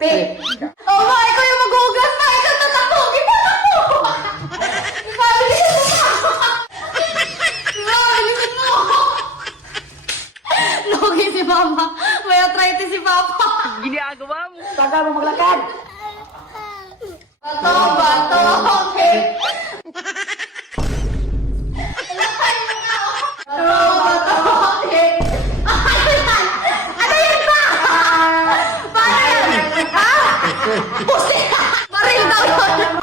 pick. Oo nga, ikaw yung maghugas na. Ikaw tatakbo. Ipatakbo. Ibalikan mo. Ibalikan mo. Lugi si Mama. May arthritis si Papa. Ginagawa mo. Tagal mo maglakad. Bato, okay. Bato, okay. Ano yan? Ano yan ba? Paano yan? Ha? Pusi! Baril daw yun!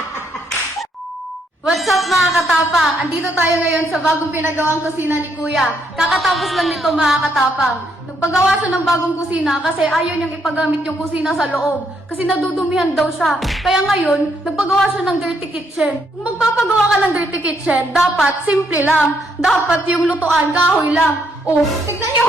What's up mga katapang? Andito tayo ngayon sa bagong pinagawang kusina ni Kuya. Kakatapos lang nito mga katapang. Nagpagawa siya ng bagong kusina kasi ayaw niyang ipagamit yung kusina sa loob. Kasi nadudumihan daw siya. Kaya ngayon, nagpagawa siya ng dirty kitchen. Kung magpapagawa ka ng dirty kitchen, dapat simple lang. Dapat yung lutuan, kahoy lang. Oh, tignan niyo.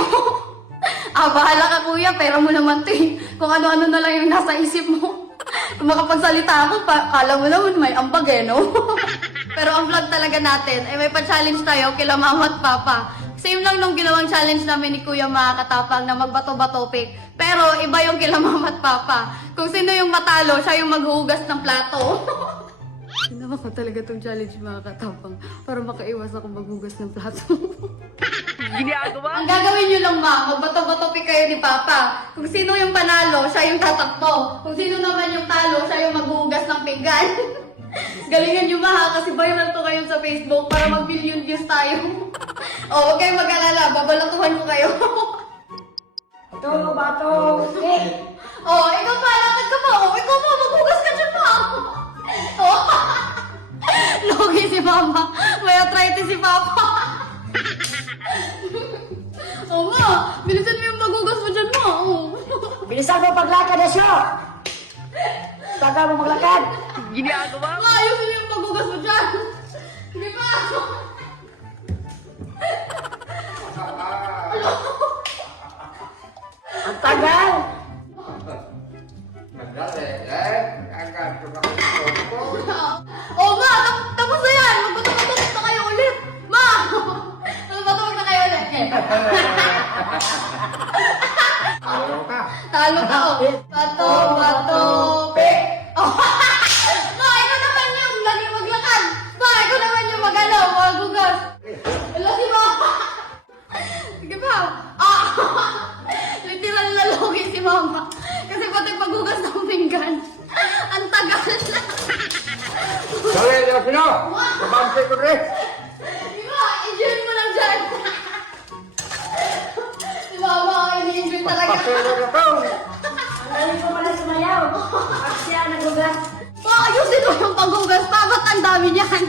Bahala ka Kuya, pera mo naman to eh. Kung ano-ano na lang yung nasa isip mo. Kung makapagsalita ako, kala mo naman may ambag eh, no? Pero ang vlog talaga natin, ay may pa-challenge tayo kila Mama at Papa. Same lang nung ginawang challenge namin ni Kuya mga katapang na magbato-bato pick. Pero iba yung kila Mama at Papa. Kung sino yung matalo, siya yung maghuhugas ng plato. Ginawa ko talaga tong challenge mga katapang para makaiwas ako maghugas ng plato. Ginagawa Ang gagawin nyo lang ma, magbato-bato pick kayo ni Papa. Kung sino yung panalo, siya yung tatakbo. Kung sino naman yung talo, siya yung maghuhugas ng pinggan. Galingan nyo ba ha? Kasi viral to ngayon sa Facebook para mag-billion views tayo. Huwag kayong mag-alala, babalatuhan ko kayo. Bato, pick. Ikaw pa, lakad ka pa. Ikaw pa, maghugas ka dyan pa. Lugi si Mama. May arthritis si Papa. Oo nga, bilisan mo yung maghugas mo dyan ma. Bilisan mo paglakad na siya. Tagal mo maglakad. Ginagawa mo. Ayusin mo yung maghugas mo dyan. Di ba? Ang tagal. Oo nga, tapos na yan. Magbato-bato na kayo ulit. Ma! Magbato na kayo ulit. Talo ka, oh. Bato, bato, pick. Ma, ikaw naman yung lagi maglakad. Ma, ikaw naman yung mag-ano, maghugas. Wala si Mama. Sige pa. Literal na lugi si Mama. Kasi pati paghugas ng pinggan. Ang tagal na. Dale, Delfino! Kumante ko rin! Di ba? Enjoy mo lang dyan. Si Mama, ini-enjoy talaga. Pasero na to! Ang galing ko pala sumayaw. At siya naglugas. Ayusin mo yung paghugas pa. Ba't ang dami niyan?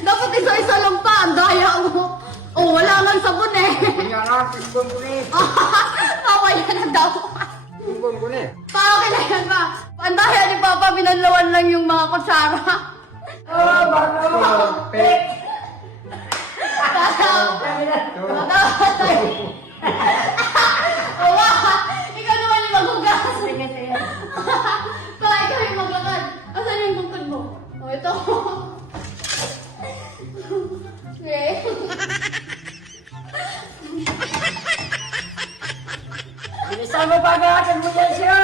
Dapat isa-isa lang pa. Ang daya mo. Wala nga sabon eh. Hindi na, timbon ko ni! Mamaya na daw. Timbon ko ni! Okay na yan pa. Ang daya ni Papa, binanlawan lang yung mga kutsara. Bato, pick. Ikaw naman yung maghugas. Pa, ikaw yung maglakad. Asan yung bungkod mo? Ito. Okay. Bilisan mo paglakad mo yan siya.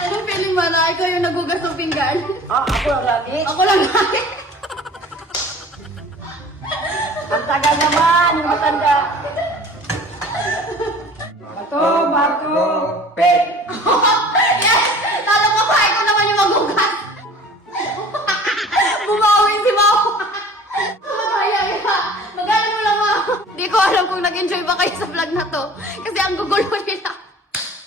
Anong feeling mo na ikaw yung naghugas ng pinggan? Ako ang lagi. Ako lang lagi. Ang tagal naman, yung matanda. Bato, pick. Yes! Talo ko pa, ikaw naman yung maghugas. Bumawi si Mama. Madaya, magaling mo lang ma. Di ko alam kung nag-enjoy ba kayo sa vlog na to. Kasi ang gugulo nila.